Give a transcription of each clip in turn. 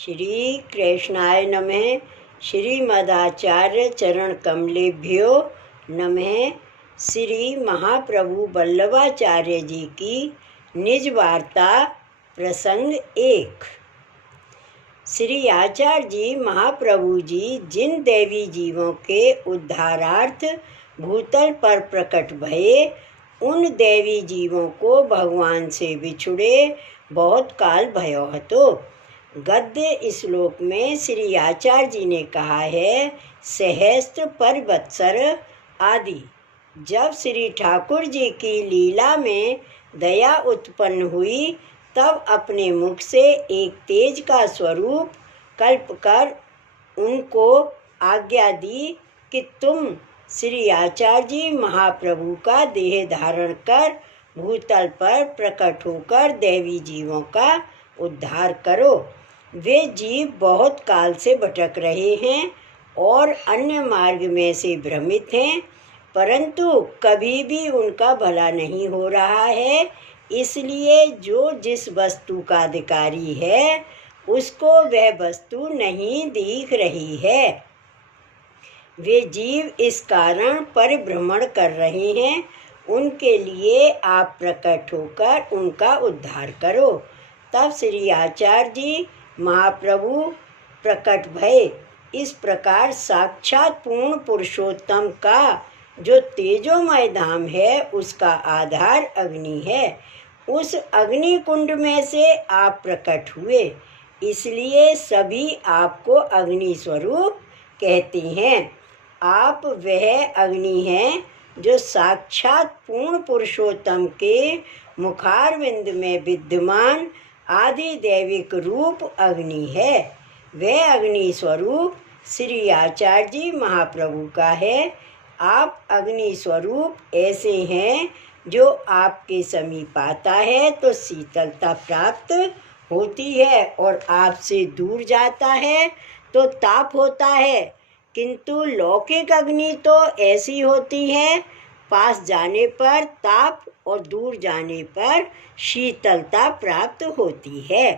श्री कृष्णाय नमः। श्रीमदाचार्य चरण कमलेभ्यो नमः। श्री महाप्रभु वल्लभाचार्य जी की निज वार्ता प्रसंग 1। श्री आचार्य जी महाप्रभु जी जिन देवी जीवों के उद्धारार्थ भूतल पर प्रकट भये, उन देवी जीवों को भगवान से बिछुड़े बहुत काल भयो हतो। गद्य श्लोक में श्री आचार्य जी ने कहा है, सहस्त्र परिवत्सर आदि। जब श्री ठाकुर जी की लीला में दया उत्पन्न हुई, तब अपने मुख से एक तेज का स्वरूप कल्प कर उनको आज्ञा दी कि तुम श्री आचार्य जी महाप्रभु का देह धारण कर भूतल पर प्रकट होकर देवी जीवों का उद्धार करो। वे जीव बहुत काल से भटक रहे हैं और अन्य मार्ग में से भ्रमित हैं, परंतु कभी भी उनका भला नहीं हो रहा है। इसलिए जो जिस वस्तु का अधिकारी है, उसको वह वस्तु नहीं दिख रही है। वे जीव इस कारण परिभ्रमण कर रहे हैं। उनके लिए आप प्रकट होकर उनका उद्धार करो। तब श्री आचार्य जी महाप्रभु प्रकट भये। इस प्रकार साक्षात पूर्ण पुरुषोत्तम का जो तेजोमय धाम है, उसका आधार अग्नि है। उस अग्नि कुंड में से आप प्रकट हुए, इसलिए सभी आपको अग्नि स्वरूप कहते हैं। आप वह अग्नि हैं जो साक्षात पूर्ण पुरुषोत्तम के मुखारविंद में विद्यमान आदि दैविक रूप अग्नि है। वह अग्नि स्वरूप श्री आचार्य जी महाप्रभु का है। आप अग्नि स्वरूप ऐसे हैं, जो आपके समीप आता है तो शीतलता प्राप्त होती है, और आपसे दूर जाता है तो ताप होता है। किंतु लौकिक अग्नि तो ऐसी होती है, पास जाने पर ताप और दूर जाने पर शीतलता प्राप्त होती है।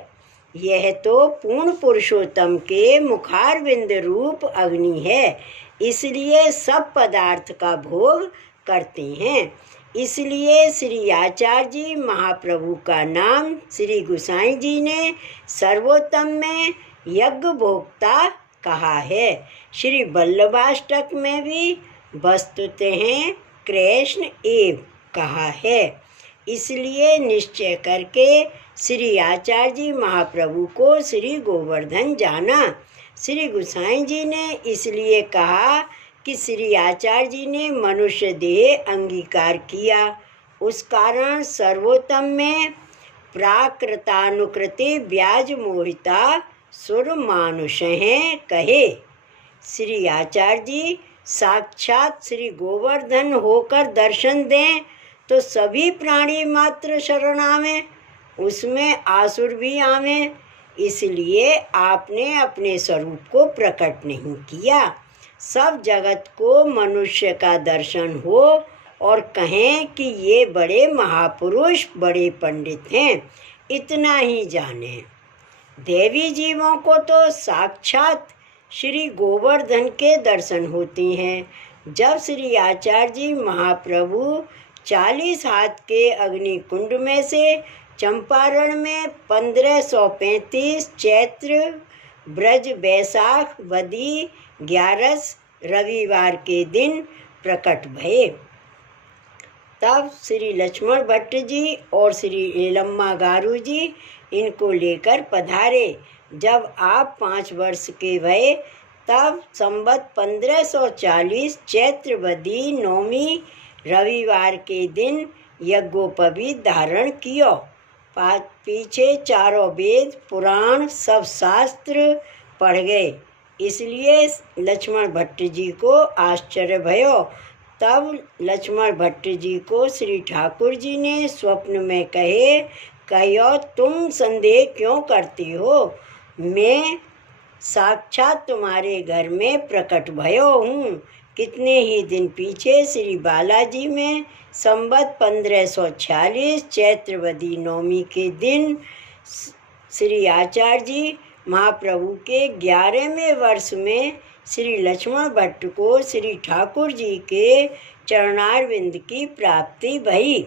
यह तो पूर्ण पुरुषोत्तम के मुखारविंद रूप अग्नि है, इसलिए सब पदार्थ का भोग करते हैं। इसलिए श्री आचार्य जी महाप्रभु का नाम श्री गोसाई जी ने सर्वोत्तम में यज्ञ भोक्ता कहा है। श्री वल्लभाष्टक में भी वस्तुतः कृष्ण एव कहा है। इसलिए निश्चय करके श्री आचार्य जी महाप्रभु को श्री गोवर्धन जाना। श्री गोसाई जी ने इसलिए कहा कि श्री आचार्य जी ने मनुष्य देह अंगीकार किया, उस कारण सर्वोत्तम में प्राकृतानुकृति व्याज मोहिता सुर मानुष हैं कहे। श्री आचार्य जी साक्षात श्री गोवर्धन होकर दर्शन दें तो सभी प्राणी मात्र शरण आवें, उसमें आसुर भी आवें। इसलिए आपने अपने स्वरूप को प्रकट नहीं किया। सब जगत को मनुष्य का दर्शन हो और कहें कि ये बड़े महापुरुष, बड़े पंडित हैं, इतना ही जाने। देवी जीवों को तो साक्षात श्री गोवर्धन के दर्शन होते हैं। जब श्री आचार्य जी महाप्रभु 40 हाथ के अग्नि कुंड में से चंपारण में 1535 चैत्र ब्रज बैसाख वदी 11 रविवार के दिन प्रकट भये, तब श्री लक्ष्मण भट्ट जी और श्री लम्मा गारू जी इनको लेकर पधारे। जब आप 5 वर्ष के भये, तब संवत 1540 चैत्रवदी नौमी रविवार के दिन यज्ञोपवीत धारण कियो। पीछे चारों वेद पुराण सब शास्त्र पढ़ गए, इसलिए लक्ष्मण भट्ट जी को आश्चर्य भयो। तब लक्ष्मण भट्ट जी को श्री ठाकुर जी ने स्वप्न में कहो तुम संदेह क्यों करती हो? मैं साक्षात तुम्हारे घर में प्रकट भयो हूँ। कितने ही दिन पीछे श्री बालाजी में संवत 1546 चैत्रवदी नौमी के दिन श्री आचार्य जी महाप्रभु के 11वें वर्ष में श्री लक्ष्मण भट्ट को श्री ठाकुर जी के चरणारविंद की प्राप्ति भई।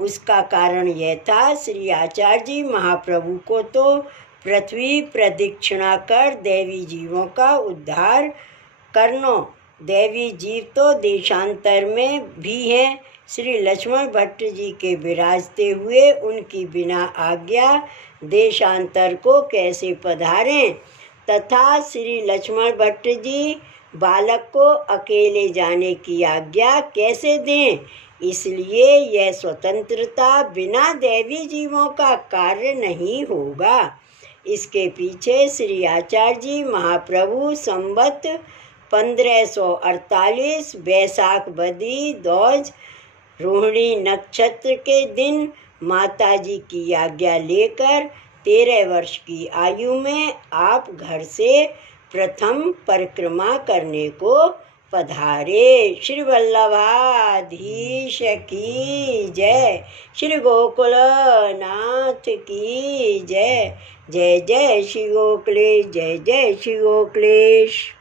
उसका कारण यह था, श्री आचार्य जी महाप्रभु को तो पृथ्वी प्रदक्षिणा कर देवी जीवों का उद्धार करनो, देवी जीव तो देशांतर में भी हैं। श्री लक्ष्मण भट्ट जी के विराजते हुए उनकी बिना आज्ञा देशांतर को कैसे पधारें, तथा श्री लक्ष्मण भट्ट जी बालक को अकेले जाने की आज्ञा कैसे दें। इसलिए यह स्वतंत्रता बिना देवी जीवों का कार्य नहीं होगा। इसके पीछे श्री आचार्य जी महाप्रभु संवत 1548 बैसाख बदी दौज रोहिणी नक्षत्र के दिन माताजी की आज्ञा लेकर 13 वर्ष की आयु में आप घर से प्रथम परिक्रमा करने को पधारे। श्री वल्लभाधीश की जय, श्री गोकुलनाथ की जय। जय जय श्री गोकुलेश, जय जय श्री गोकुलेश।